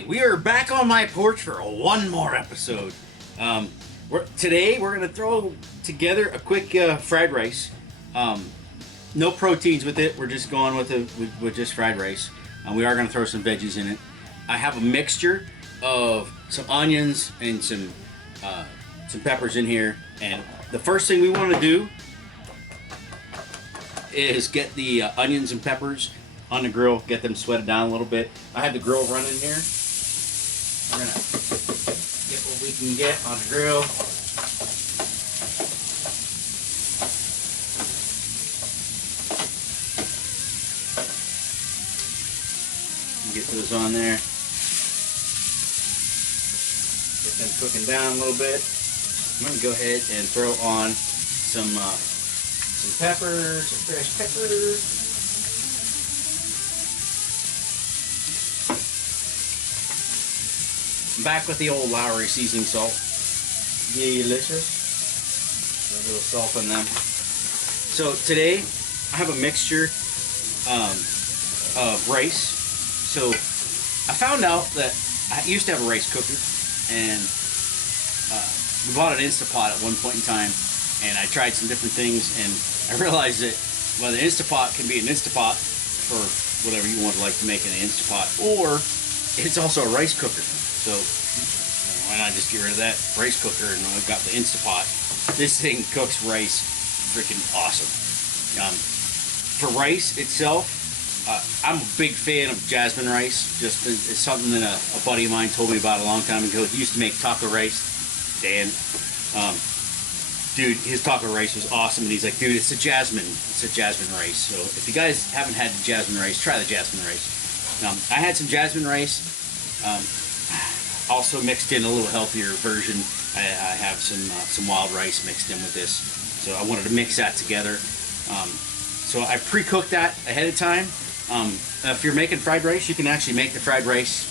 Hey, we are back on my porch for one more episode. Today we're gonna throw together a quick fried rice. No proteins with it. We're just going with just fried rice. We are gonna throw some veggies in it. I have a mixture of some onions and some peppers in here. And the first thing we want to do is get the onions and peppers on the grill, get them sweated down a little bit. I have the grill running here. We're gonna get what we can get on the grill. Get those on there. Get them cooking down a little bit. I'm gonna go ahead and throw on some peppers, some fresh peppers. Back with the old Lowry seasoning salt. Delicious. A little salt on them. So today I have a mixture of rice. So I found out that I used to have a rice cooker, and we bought an Instapot at one point in time, and I tried some different things, and I realized that the Instapot can be an Instapot for whatever you want to like to make in an Instapot, or it's also a rice cooker. So why not just get rid of that rice cooker and I've got the Instapot. This thing cooks rice freaking awesome. For rice itself, I'm a big fan of jasmine rice. Just it's something that a buddy of mine told me about a long time ago. He used to make taco rice. Dan, dude, his taco rice was awesome, and he's like, dude, it's a jasmine rice. So if you guys haven't had the jasmine rice, try the jasmine rice. I had some jasmine rice. Also mixed in a little healthier version. I have some wild rice mixed in with this, so I wanted to mix that together. So I pre-cooked that ahead of time. If you're making fried rice, you can actually make the fried rice.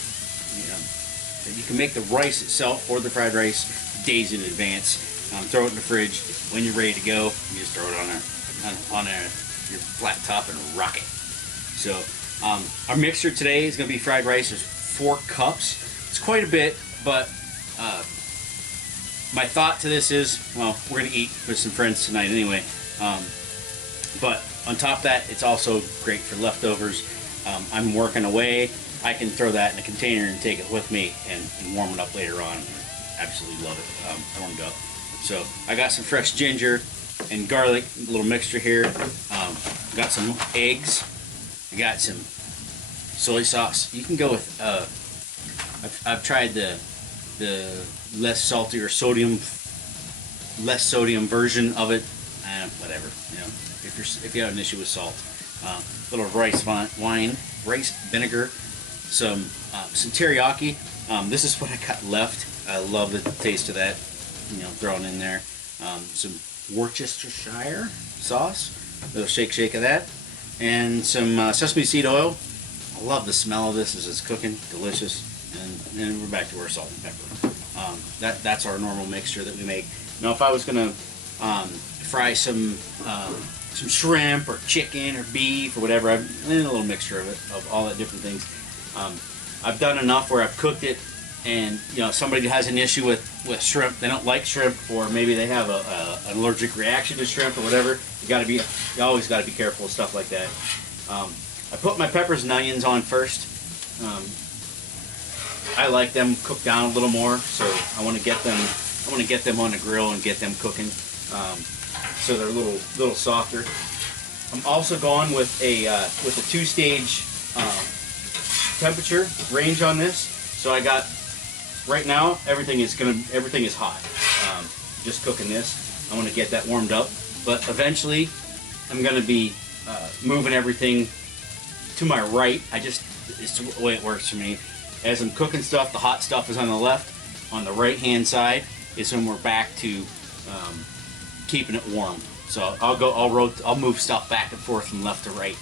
You can make the rice itself or the fried rice days in advance. Throw it in the fridge. When you're ready to go, you just throw it on your flat top and rock it. So our mixture today is going to be fried rice. There's 4 cups. It's quite a bit, but my thought to this is, well, we're going to eat with some friends tonight anyway. But on top of that, it's also great for leftovers. I'm working away. I can throw that in a container and take it with me and warm it up later on. Absolutely love it. Warmed up. So I got some fresh ginger and garlic, a little mixture here. Got some eggs. I got some soy sauce. You can go with I've tried the less salty or less sodium version of it. Whatever, if you have an issue with salt, little rice vinegar, some teriyaki. This is what I got left. I love the taste of that. Thrown in there. Some Worcestershire sauce. A little shake of that, and some sesame seed oil. I love the smell of this as it's cooking. Delicious. And then we're back to our salt and pepper. That's our normal mixture that we make. Now, if I was gonna fry some shrimp or chicken or beef or whatever, I've in a little mixture of all that different things. I've done enough where I've cooked it, and somebody has an issue with shrimp. They don't like shrimp, or maybe they have an allergic reaction to shrimp or whatever. You always got to be careful with stuff like that. I put my peppers and onions on first. I like them cooked down a little more, so I want to get them on the grill and get them cooking, so they're a little softer. I'm also going with a 2-stage temperature range on this. So I got right now everything is hot. Just cooking this. I want to get that warmed up, but eventually I'm going to be moving everything to my right. It's the way it works for me. As I'm cooking stuff, the hot stuff is on the left. On the right-hand side is when we're back to keeping it warm. So I'll move stuff back and forth from left to right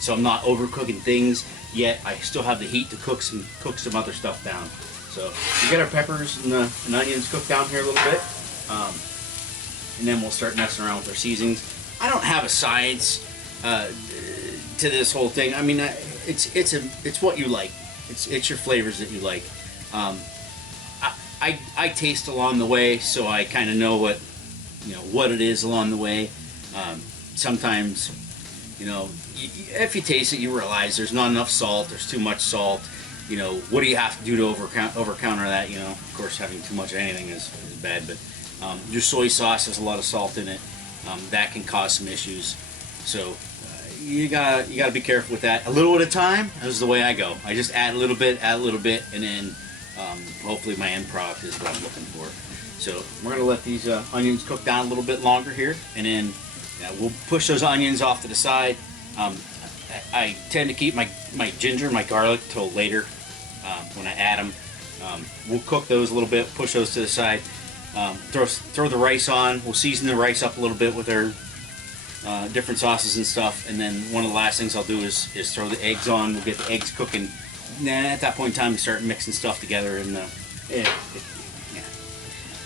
so I'm not overcooking things, yet I still have the heat to cook some other stuff down. So we get our peppers and onions cooked down here a little bit, and then we'll start messing around with our seasonings. I don't have a science to this whole thing. I mean, it's what you like. It's your flavors that you like. Um, I taste along the way, so I kind of know what it is along the way. Sometimes, if you taste it, you realize there's not enough salt. There's too much salt. What do you have to do to over counter that? Of course, having too much of anything is bad. But your soy sauce has a lot of salt in it. That can cause some issues. So you gotta be careful with that. A little at a time. That's the way I go. I just add a little bit, and then hopefully my end product is what I'm looking for. So we're gonna let these onions cook down a little bit longer here, and then we'll push those onions off to the side. I tend to keep my ginger and my garlic till later when I add them. We'll cook those a little bit, push those to the side. Throw the rice on. We'll season the rice up a little bit with our different sauces and stuff, and then one of the last things I'll do is throw the eggs on. We'll get the eggs cooking. Then at that point in time, we start mixing stuff together, and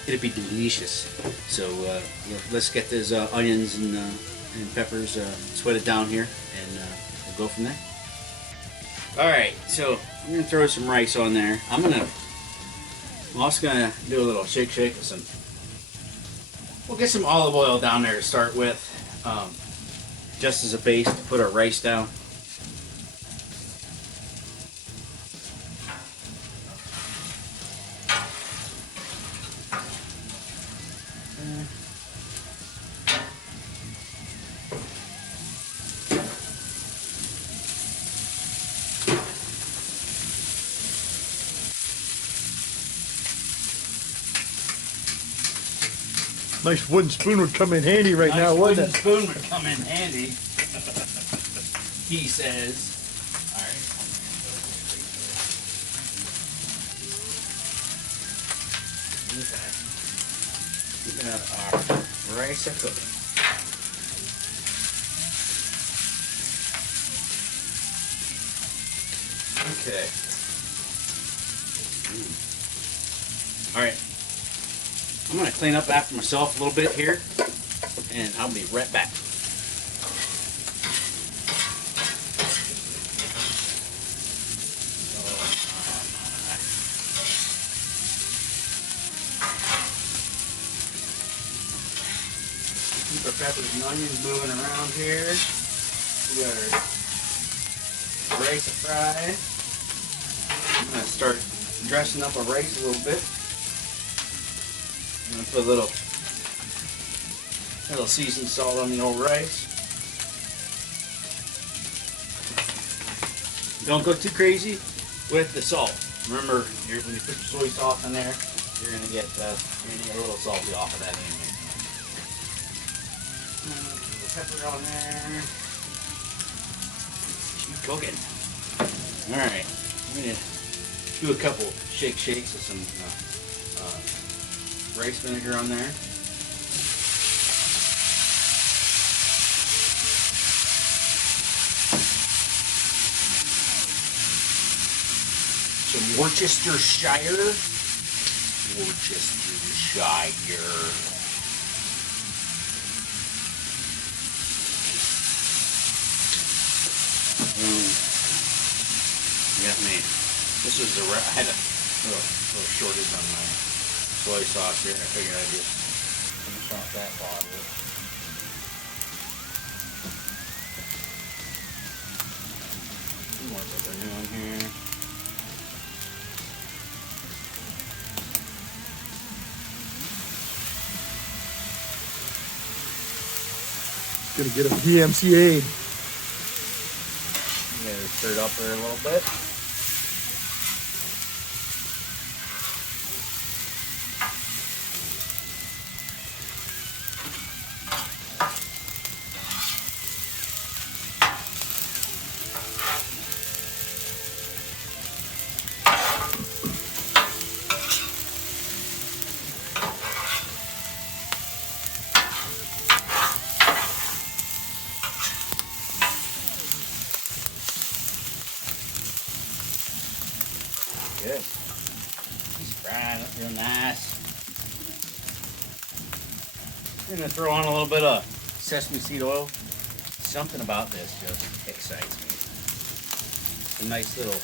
it'll be delicious. So let's get those onions and peppers sweated down here, and we'll go from there. All right, so I'm gonna throw some rice on there. I'm also gonna do a little shake with some. We'll get some olive oil down there to start with, just as a base to put our rice down. Nice wooden spoon would come in handy right now, wouldn't it? Nice wooden spoon would come in handy, he says. All right. Keeping our rice cooking. Okay. All right. I'm going to clean up after myself a little bit here, and I'll be right back. Keep our peppers and onions moving around here. We got our rice to fry. I'm going to start dressing up our rice a little bit. I'm going to put a little seasoned salt on the old rice. Don't go too crazy with the salt. Remember, when you put your soy sauce in there, you're going to get a little salty off of that anyway. Put the pepper on there. Keep cooking. Alright, I'm going to do a couple shakes with some rice vinegar on there. Some Worcestershire. Got me. This was I had a little shortage on my soy sauce here, and I figured I'd just finish off that bottle. More what they're doing here. Gonna get a PMCA. Get it stirred up there a little bit. Good. He's frying up real nice. I'm going to throw on a little bit of sesame seed oil. Something about this just excites me. A nice little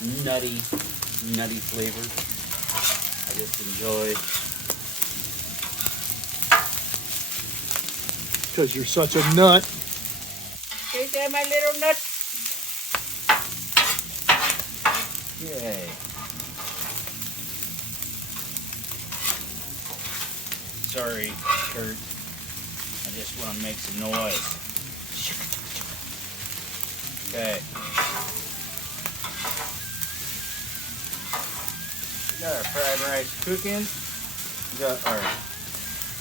nutty flavor. I just enjoy. Because you're such a nut. Is that my little nut? Yay. Sorry, Kurt. I just want to make some noise. Okay. We got our fried rice cooking. We got our,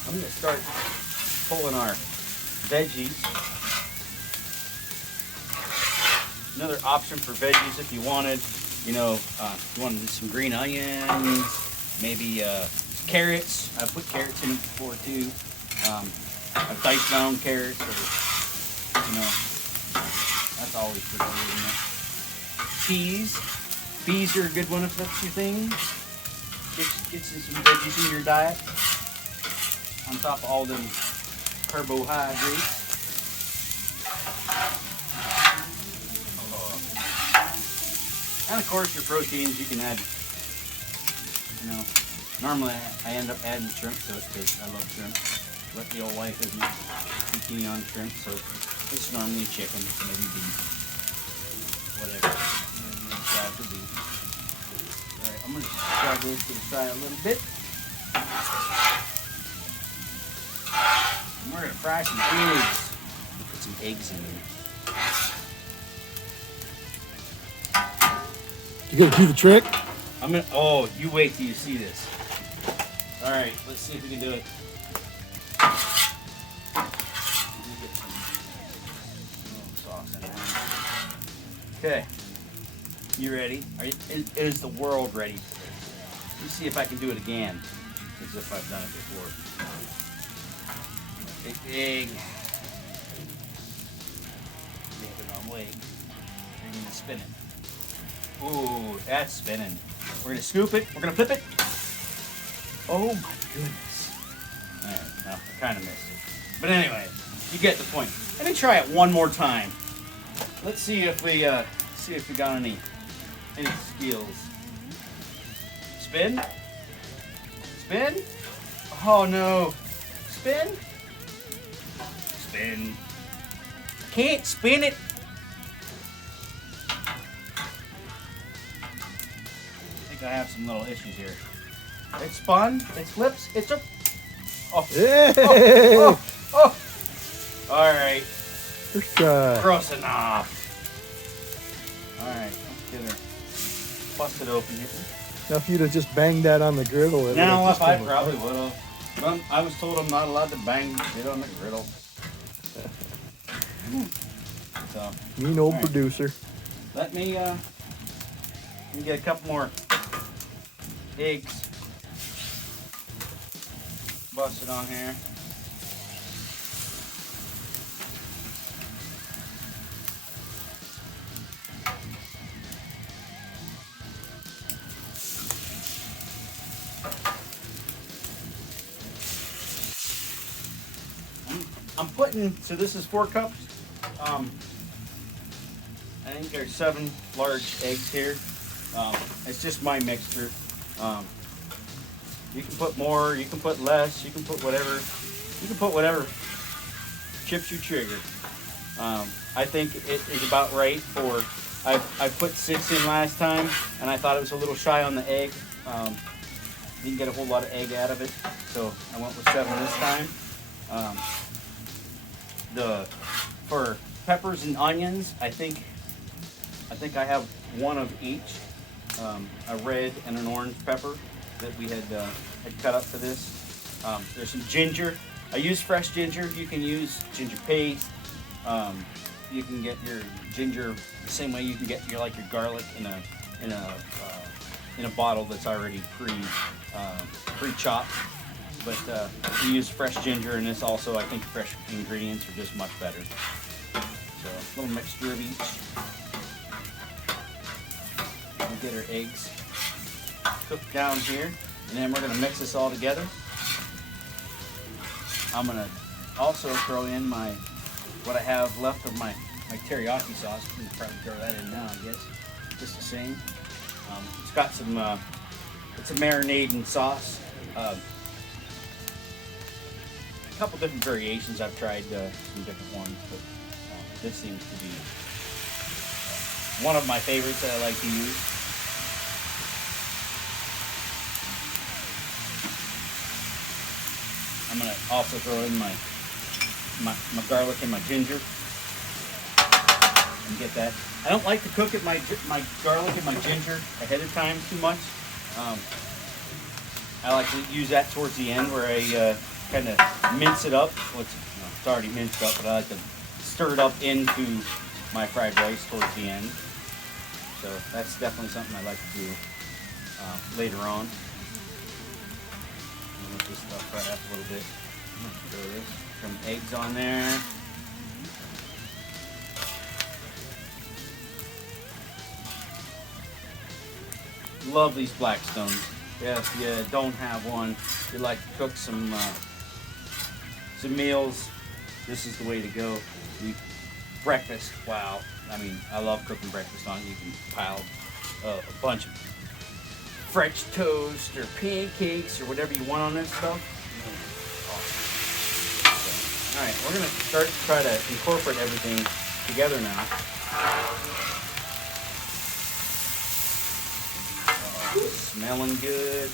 I'm going to start pulling our veggies. Another option for veggies if you wanted, you wanted some green onions, maybe carrots. I put carrots in it before too. I've diced my own carrots, or, that's always pretty good. Peas. Peas are a good one if that's your thing. Get some veggies in your diet. On top of all them carbohydrates. And of course your proteins you can add, normally I end up adding shrimp to it because I love shrimp. But the old wife isn't too keen on shrimp, so it's normally chicken, maybe beef, whatever. Whatever you beef. Alright, I'm going to shove this to the side a little bit. And we're going to fry some eggs. Put some eggs in there. You gonna do the trick? Oh, you wait till you see this. Alright, let's see if we can do it. Okay, you ready? Is the world ready? Let me see if I can do it again, as if I've done it before. Take the egg. Make it on weight. You're gonna spin it. Ooh, that's spinning. We're gonna scoop it. We're gonna flip it. Oh my goodness. Alright, no, I kind of missed it. But anyway, you get the point. Let me try it one more time. Let's see if we got any skills. Spin. Spin. Oh no. Spin. Spin. Can't spin it. I think I have some little issues here. It spun. It flips. It's a. Oh. Yeah. Oh. All right. First try. Gross enough. All right, let's get her busted open here. Now, if you'd have just banged that on the griddle, Now, if I probably would have. But I was told I'm not allowed to bang shit on the griddle. So, mean old right. producer. Let me get a couple more eggs busted on here. I'm putting, so this is 4 cups. I think there's 7 large eggs here. It's just my mixture. You can put more, you can put less, you can put whatever chips you trigger. I think it is about right for, I put 6 in last time and I thought it was a little shy on the egg. Didn't get a whole lot of egg out of it, so I went with 7 this time. For peppers and onions, I think I have 1 of each, a red and an orange pepper that we had cut up for this. There's some ginger. I use fresh ginger. You can use ginger paste. You can get your ginger the same way you can get your garlic in a bottle that's already pre-chopped. But you use fresh ginger, and this also, I think fresh ingredients are just much better. So a little mixture of each. We'll get our eggs cooked down here, and then we're going to mix this all together. I'm going to also throw in what I have left of my teriyaki sauce. I'm going to probably throw that in now, I guess. Just the same. It's got some, it's a marinade sauce. A couple different variations I've tried, some different ones, but this seems to be one of my favorites that I like to use. I'm gonna also throw in my garlic and my ginger and get that. I don't like to cook it my garlic and my ginger ahead of time too much. I like to use that towards the end where I kind of mince it up. Well, it's already minced up, but I like to stir it up into my fried rice towards the end. So that's definitely something I like to do later on. Let this stuff fry up a little bit. Throw this, some eggs on there. Love these Blackstones. Yeah, if you don't have one, you like to cook some meals, this is the way to go. Breakfast, wow. I mean, I love cooking breakfast on it. You can pile a bunch of French toast or pancakes or whatever you want on this stuff. Awesome. Alright, we're going to start to try to incorporate everything together now. Smelling good.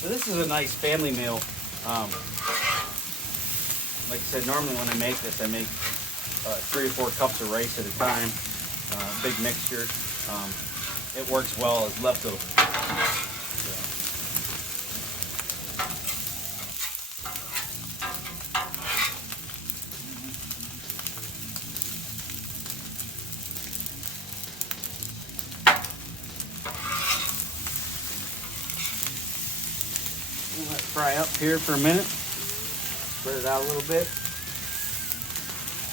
So this is a nice family meal. Like I said, normally when I make this, I make 3 or 4 cups of rice at a time. Big mixture. It works well as leftover. Let it fry up here for a minute. Spread it out a little bit.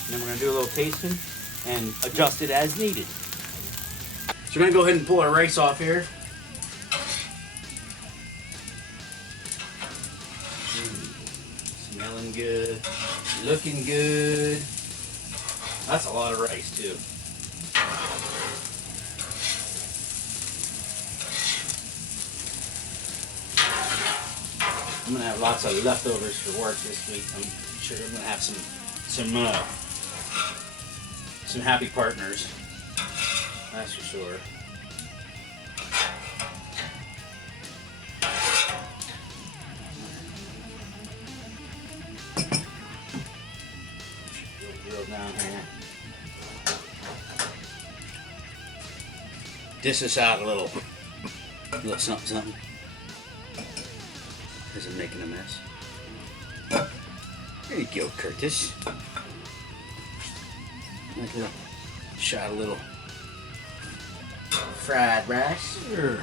And then we're going to do a little tasting and adjust it as needed. So we're going to go ahead and pull our rice off here. Smelling good. Looking good. That's a lot of rice too. I'm gonna have lots of leftovers for work this week. I'm sure I'm gonna have some happy partners. That's for sure. Drill down here. Dish this out a little something something. Because I'm making a mess. There you go, Curtis. Like a shot a little fried rice. Sure.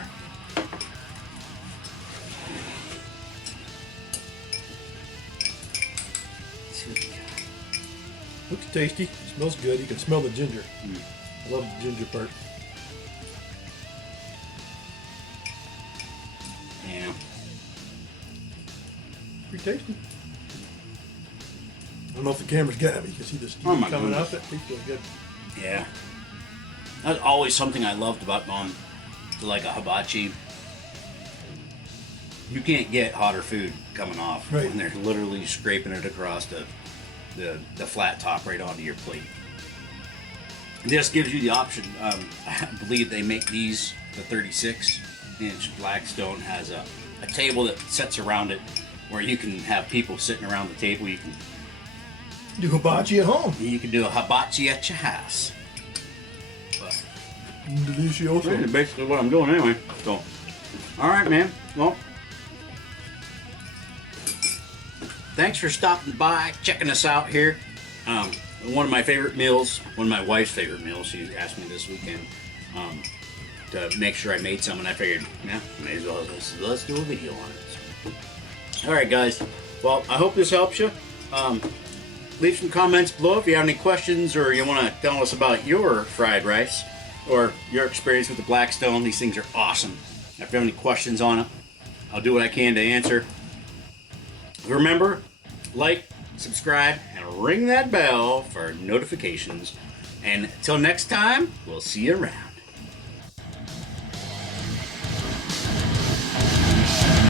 See what we got. Looks tasty. Smells good. You can smell the ginger. I love the ginger part. Yeah. Pretty tasty. I don't know if the camera's got me. You can see the steam coming goodness. up. That tastes really good. Yeah. That's always something I loved about like a hibachi. You can't get hotter food coming off Right. when they're literally scraping it across the flat top right onto your plate. This gives you the option. I believe they make these, the 36-inch Blackstone has a table that sits around it where you can have people sitting around the table. You can Do hibachi at home. do a hibachi at your house. But Delicioso. that's basically what I'm doing anyway. So, all right, man. Well, thanks for stopping by, checking us out here. One of my favorite meals, one of my wife's favorite meals. She asked me this weekend to make sure I made some, and I figured, yeah, may as well let's do a video on it. So, all right, guys. Well, I hope this helps you. Leave some comments below if you have any questions or you want to tell us about your fried rice or your experience with the Blackstone. These things are awesome. If you have any questions on it, I'll do what I can to answer. Remember, like, subscribe, and ring that bell for notifications. And until next time, we'll see you around.